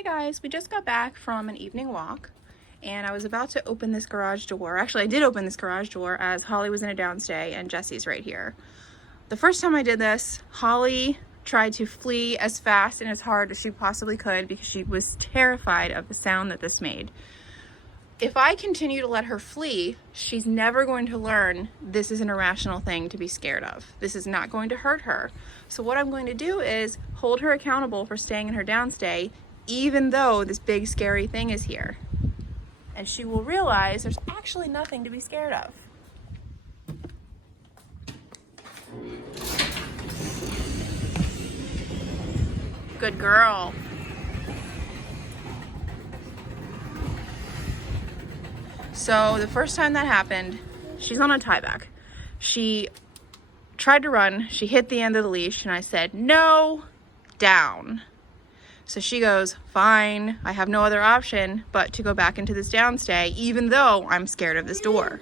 Hey guys, we just got back from an evening walk and I was about to open this garage door. Actually, I did open this garage door as Holly was in a downstay and Jesse's right here. The first time I did this, Holly tried to flee as fast and as hard as she possibly could because she was terrified of the sound that this made. If I continue to let her flee, she's never going to learn this is an irrational thing to be scared of. This is not going to hurt her. So what I'm going to do is hold her accountable for staying in her downstay even though this big scary thing is here. And she will realize there's actually nothing to be scared of. Good girl. So the first time that happened, she's on a tieback. She tried to run, she hit the end of the leash, and I said, no, down. So she goes, fine, I have no other option but to go back into this downstay, even though I'm scared of this door.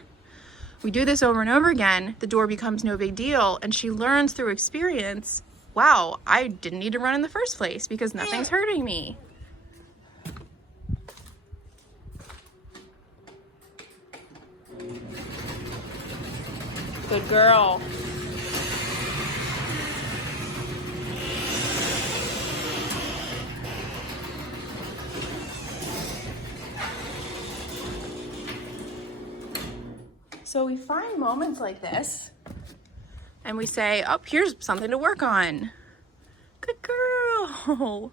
We do this over and over again, the door becomes no big deal, and she learns through experience, wow, I didn't need to run in the first place because nothing's hurting me. Good girl. So we find moments like this and we say, oh, here's something to work on. Good girl.